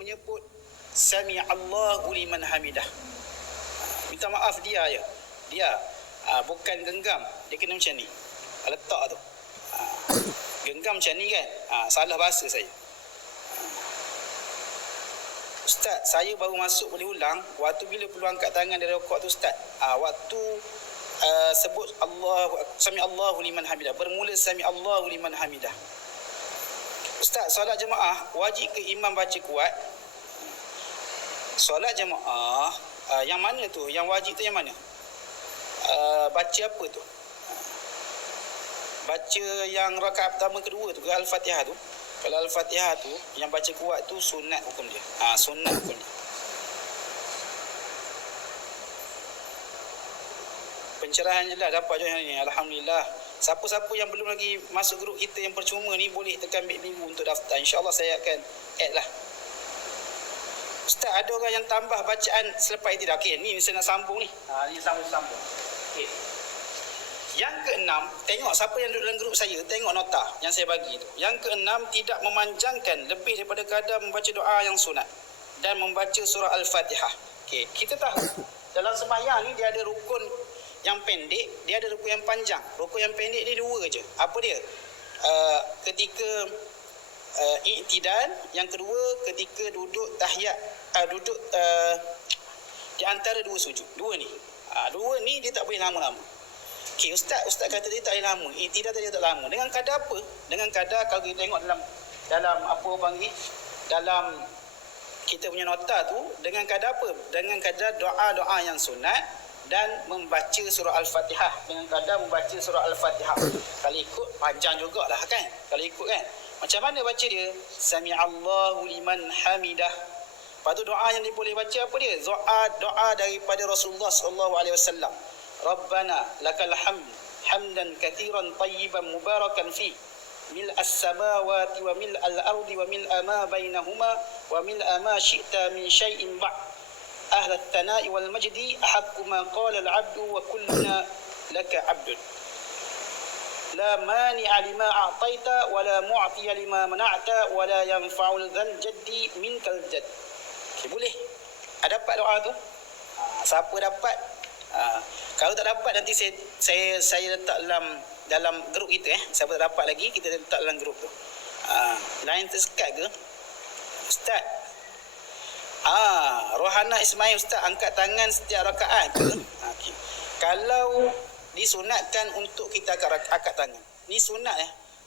menyebut Sami'allahu liman hamidah. Minta maaf dia ya. Dia bukan genggam. Dia kena macam ni. Letak tu. Genggam macam ni kan. Salah bahasa saya. Ustaz, saya baru masuk, boleh ulang. Waktu bila perlu angkat tangan dari rukuk tu Ustaz? Waktu sebut Sami'allahu liman hamidah. Bermula Sami'allahu liman hamidah. Ustaz, solat jemaah wajib ke imam baca kuat? Solat jemaah yang mana tu? Yang wajib tu yang mana? Baca apa tu? Baca yang rakaat pertama kedua tu ke Al-Fatihah tu? Kalau Al-Fatihah tu yang baca kuat tu sunat hukum dia. Sunat hukum dia. Pencerahan je lah dapat je ni. Alhamdulillah. Siapa-siapa yang belum lagi masuk grup kita yang percuma ni boleh tekan bit minggu untuk daftar. InsyaAllah saya akan add lah. Ustaz, ada orang yang tambah bacaan selepas itu. Okey, ni saya nak sambung ni. Ni sambung. Okey. Yang keenam, tengok siapa yang duduk dalam grup saya, tengok nota yang saya bagi tu. Yang keenam, tidak memanjangkan lebih daripada kadar membaca doa yang sunat dan membaca surah Al-Fatihah. Okey, kita tahu dalam sembahyang ni dia ada rukun yang pendek, dia ada rukun yang panjang. Rukun yang pendek ni dua je. Apa dia? Ketika i'tidal, yang kedua ketika duduk tahiyat, duduk di antara dua sujud. Dua ni dia tak boleh lama-lama. Okey, Ustaz kata dia tak boleh lama. I'tidal tadi tak lama. Dengan kadar apa? Dengan kadar kalau kita tengok dalam apa panggil, dalam kita punya nota tu, dengan kadar apa? Dengan kadar doa-doa yang sunat dan membaca surah Al-Fatihah. Dengan kadar membaca surah Al-Fatihah. Kalau ikut panjang jugalah kan. Kalau ikut kan. Macam mana baca dia? Sami'allahu liman hamidah. Lepas tu doa yang dia boleh baca apa dia? Doa daripada Rasulullah SAW. Rabbana lakal hamd hamdan kathiran tayyiban mubarakan fi mil as-samawati wa mil al-ardi wa mil ma bainahuma wa mil ma syi'ta min syai'in ba' ahla at-tana'i wal majdi ahaqqu ma qala al-'abdu wa kulluna laka 'abdun la mani'a lima a'taita wa la mu'tiya lima mana'ta wa la yanfa'ul dzal jaddi minkal jadd. Okay, boleh? Dapat doa tu? Siapa dapat? Kalau tak dapat nanti saya letak dalam grup kita Siapa tak dapat lagi kita letak dalam grup tu. Lain tersekat ke? Ustaz. Rohana Ismail, Ustaz, angkat tangan setiap rakaat ke? Okay. Kalau disunatkan untuk kita angkat tangan. Ni sunat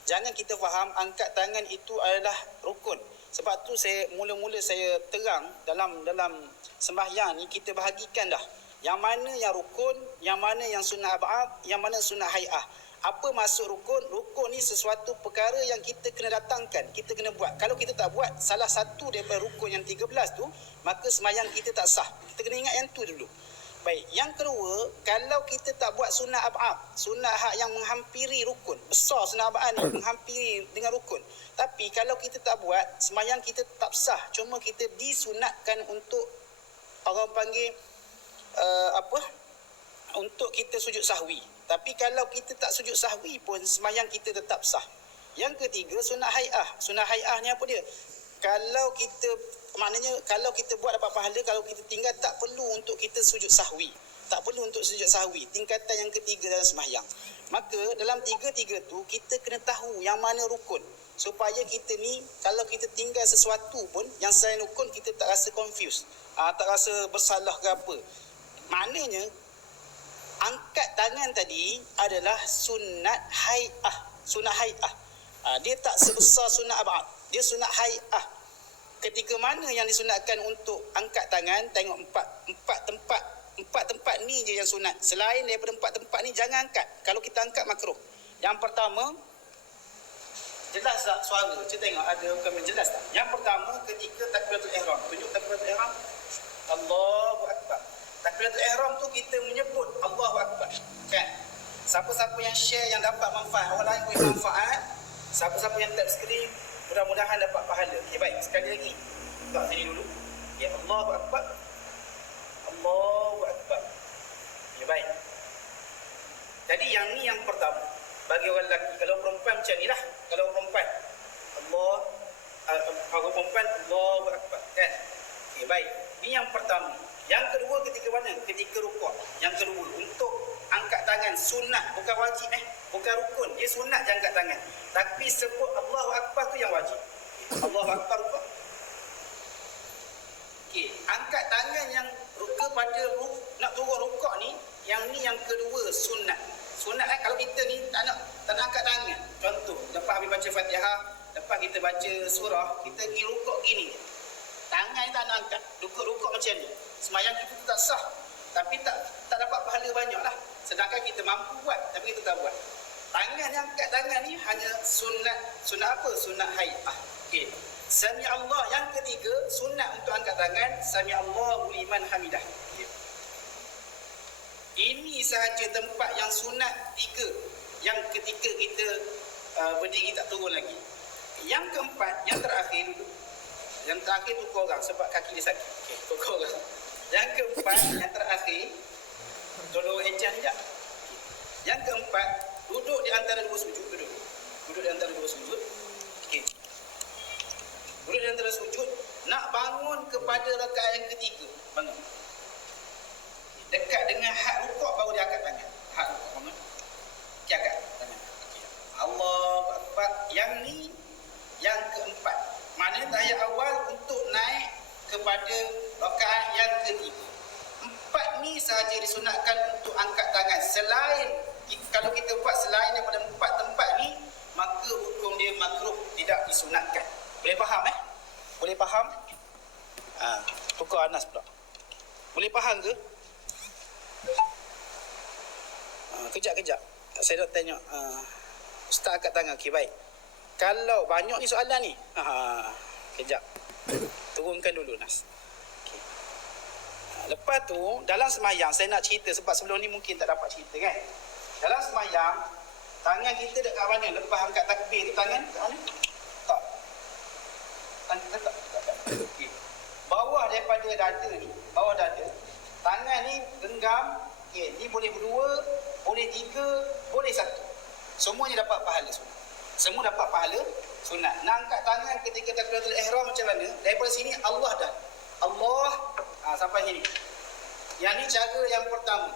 Jangan kita faham angkat tangan itu adalah rukun. Sebab tu mula-mula saya terang dalam sembahyang ni kita bahagikan dah. Yang mana yang rukun, yang mana yang sunnah ab'ad, yang mana sunnah hai'ah. Apa maksud rukun? Rukun ni sesuatu perkara yang kita kena datangkan, kita kena buat. Kalau kita tak buat salah satu daripada rukun yang 13 tu, maka sembahyang kita tak sah. Kita kena ingat yang tu dulu. Baik, yang kedua, kalau kita tak buat sunnah ab'ad, sunnah hak yang menghampiri rukun, besar sunnah ab'ad ni menghampiri dengan rukun. Tapi kalau kita tak buat, sembahyang kita tetap sah. Cuma kita disunatkan untuk orang panggil untuk kita sujud sahwi. Tapi kalau kita tak sujud sahwi pun sembahyang kita tetap sah. Yang ketiga, sunnah hai'ah. Sunnah hai'ah ni apa dia? Kalau kita buat dapat pahala, kalau kita tinggal tak perlu untuk kita sujud sahwi. Tak perlu untuk sujud sahwi. Tingkatan yang ketiga dalam sembahyang. Maka dalam tiga-tiga tu kita kena tahu yang mana rukun. Supaya kita ni kalau kita tinggal sesuatu pun yang selain rukun kita tak rasa confused. Tak rasa bersalah ke apa. Maknanya angkat tangan tadi adalah sunat hai'ah. Sunat hai'ah. Dia tak sebesar sunat ab'ad. Dia sunat hai'ah. Ketika mana yang disunatkan untuk angkat tangan, tengok empat tempat ni je yang sunat. Selain daripada 4 tempat ni jangan angkat. Kalau kita angkat makruh. Yang pertama, jelas tak suara? Kita tengok ada komen jelas tak? Yang pertama ketika takbiratul ihram. Tunjuk takbiratul ihram. Allahu Akbar. Takbiratul ihram tu kita menyebut Allahu Akbar. Kan? Siapa-siapa yang share yang dapat manfaat, orang lain boleh manfaat. Siapa-siapa yang tap skrin, mudah-mudahan dapat pahala. Okey, baik. Sekali lagi. Tak sini dulu. Ya, Allahu Akbar. Allahu Akbar. Okey, baik. Jadi yang ni yang pertama. Bagi orang lelaki. Kalau perempuan macam ni lah. Kalau perempuan. Allah. Para perempuan Allahu Akbar kan. Okey, baik. Ini yang pertama. Yang kedua ketika mana? Ketika rukuk. Yang kedua untuk angkat tangan sunnah, bukan wajib bukan rukun. Dia sunnah je angkat tangan. Tapi sebut Allahu Akbar tu yang wajib. Allahu Akbar rukuk. Okey, angkat tangan yang kepada nak turun rukuk ni, yang kedua sunnah. Sunnah kalau kita ni tak nak angkat tangan. Contoh, lepas habis baca Fatihah, lepas kita baca surah, kita pergi rukuk gini. Tangan tak nak angkat. Rukuk macam ni. Semayang kita tu tak sah. Tapi tak dapat pahala banyak lah. Sedangkan kita mampu buat, tapi kita tak buat. Tangan yang angkat tangan ni hanya sunat. Sunat apa? Sunat hai'ah. Okey. Sami Allah yang ketiga, sunat untuk angkat tangan. Sami Allahu liman hamidah. Okay. Ini sahaja tempat yang sunat tiga. Yang ketika kita berdiri tak turun lagi. Yang keempat, yang terakhir dulu. Yang terakhir tu korang sebab kaki dia sakit. Okey, korang. Yang keempat, yang terakhir, tolong encah sekejap. Yang keempat, duduk di antara dua sujud. Duduk di antara dua sujud. Okey. Duduk di antara sujud, nak bangun kepada rakaat yang ketiga. Bangun. Dekat dengan had rukuk baru dia angkat tangan. Had rukuk bangun. Okey, angkat tangan. Okey. Allahu Akbar. Yang ni yang keempat. Maknanya tahiyat awal untuk naik kepada rakaat yang ketiga. Empat ni sahaja disunatkan untuk angkat tangan. Selain, kalau kita buat selain daripada empat tempat ni, maka hukum dia makruh, tidak disunatkan. Boleh faham Boleh faham? Tukar Anas pula. Boleh faham ke? Kejap. Saya nak tanya. Ustaz angkat tangan. Okey, baik. Kalau banyak ni soalan ni. Kejap. Turunkan dulu, Nas. Okay. Lepas tu, dalam semayang, saya nak cerita sebab sebelum ni mungkin tak dapat cerita kan. Dalam semayang, tangan kita dekat mana? Lepas angkat takbir tu tangan kat mana? Tak. Tangan tak. Okay. Bawah daripada dada ni, bawah dada, tangan ni genggam. Okay. Ni boleh berdua, boleh tiga, boleh satu. Semuanya dapat pahala semua. Semua dapat pahala sunat. Nak angkat tangan ketika takbiratul ihram macam mana? Daripada sini Allah dah. Allah sampai sini. Yang ni cara yang pertama.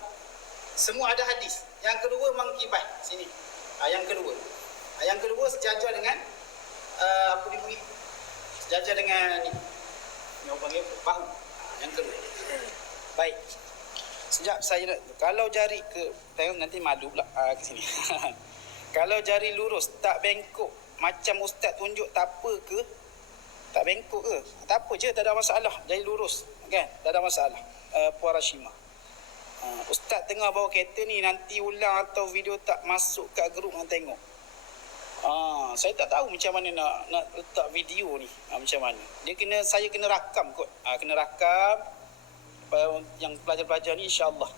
Semua ada hadis. Yang kedua mangkibah sini. Yang kedua sejajar dengan apa dia bunyi? Sejajar dengan ni. Ni orang panggil bahu. Yang kedua. Baik. Sekejap saya nak, kalau jari ke tengok nanti malu pula ke sini. Kalau jari lurus tak bengkok macam ustaz tunjuk, tak apa ke? Tak bengkok ke? Tak apa je, tak ada masalah. Jari lurus kan? Tak ada masalah. Puan Rashimah. Ustaz tengah bawa kereta ni, nanti ulang atau video tak masuk kat grup nak tengok. Saya tak tahu macam mana nak letak video ni. Macam mana? Saya kena rakam kot. Kena rakam yang pelajar-pelajar ni insya-Allah.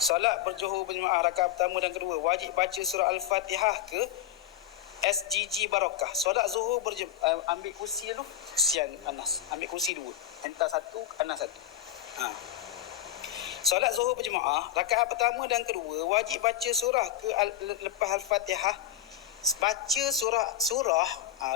Salat berjohor berjemaah rakaat pertama dan kedua wajib baca surah Al-Fatihah ke SGG Barakah. Solat zuhur ambil kursi dulu. Kesian Anas. Ambil kursi dua. Entah satu, Anas satu. Solat zuhur berjemaah rakaat pertama dan kedua wajib baca surah ke lepas Al-Fatihah. Baca surah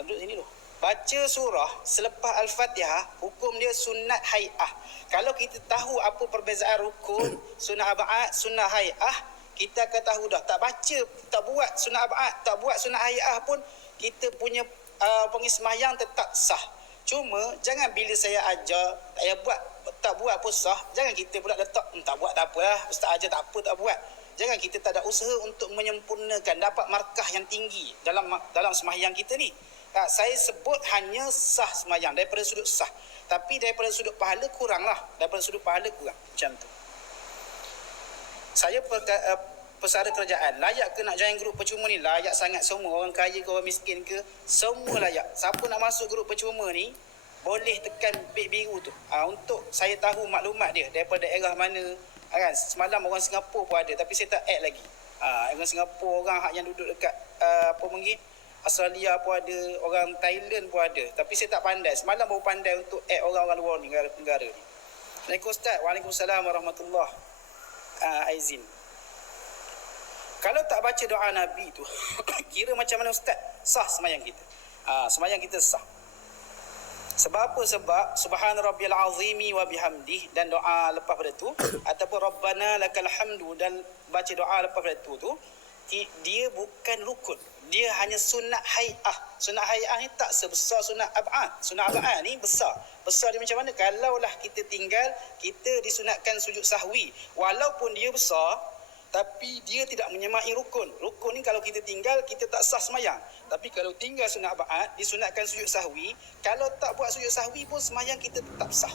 duduk sini dulu. Baca surah selepas Al-Fatihah, hukum dia sunat hai'ah. Kalau kita tahu apa perbezaan rukun, sunat ab'ad, sunat hai'ah, kita akan tahu dah. Tak baca, tak buat sunat ab'ad, tak buat sunat hai'ah pun, kita punya pengismayang tetap sah. Cuma, jangan bila saya ajar, tak buat pun sah, jangan kita pula letak, tak buat tak apalah, ustaz ajar tak apa, tak buat. Jangan kita tak ada usaha untuk menyempurnakan, dapat markah yang tinggi dalam sembahyang kita ni. Saya sebut hanya sah sembahyang daripada sudut sah. Tapi daripada sudut pahala kuranglah. Daripada sudut pahala kurang. Macam tu. Saya pesara kerajaan. Layak ke nak join grup percuma ni? Layak sangat semua. Orang kaya ke orang miskin ke? Semua layak. Siapa nak masuk grup percuma ni, boleh tekan beg biru tu. Untuk saya tahu maklumat dia. Daripada daerah mana. Kan? Semalam orang Singapura pun ada. Tapi saya tak add lagi. Orang Singapura, orang yang duduk dekat Australia pun ada, orang Thailand pun ada. Tapi saya tak pandai. Semalam baru pandai untuk add orang-orang luar ni, negara ni. Assalamualaikum Ustaz. Waalaikumsalam warahmatullahi Aizin. Kalau tak baca doa Nabi tu, kira macam mana Ustaz? Sah sembahyang kita. Sembahyang kita sah. Sebab apa? Sebab subhana rabbiyal azimi wa bihamdih dan doa lepas pada tu ataupun rabbana lakal hamdu dan baca doa lepas pada tu dia bukan rukun. Dia hanya sunat hai'ah. Sunat hai'ah ni tak sebesar sunat ab'ad. Sunat ab'ad ni besar. Besar dia macam mana? Kalaulah kita tinggal, kita disunatkan sujud sahwi. Walaupun dia besar, tapi dia tidak menyamai rukun. Rukun ni kalau kita tinggal, kita tak sah semayang. Tapi kalau tinggal sunat ab'ad, disunatkan sujud sahwi. Kalau tak buat sujud sahwi pun semayang kita tetap sah.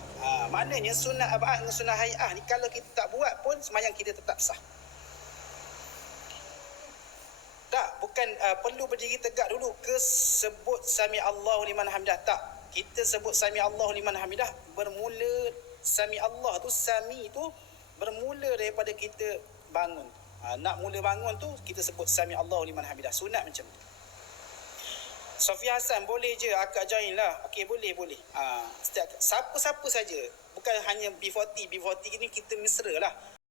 Maknanya sunat ab'ad dengan sunat hai'ah ni kalau kita tak buat pun semayang kita tetap sah. Tak, bukan perlu berdiri tegak dulu ke sebut sami Allahu liman hamidah. Tak, kita sebut sami Allahu liman hamidah bermula sami Allah tu, sami tu bermula daripada kita bangun. Nak mula bangun tu kita sebut sami Allahu liman hamidah. Sunat macam tu. Sofia Hassan, boleh je akak join lah. Okey, boleh. Siapa-siapa saja. Bukan hanya B40 ni kita mesra lah.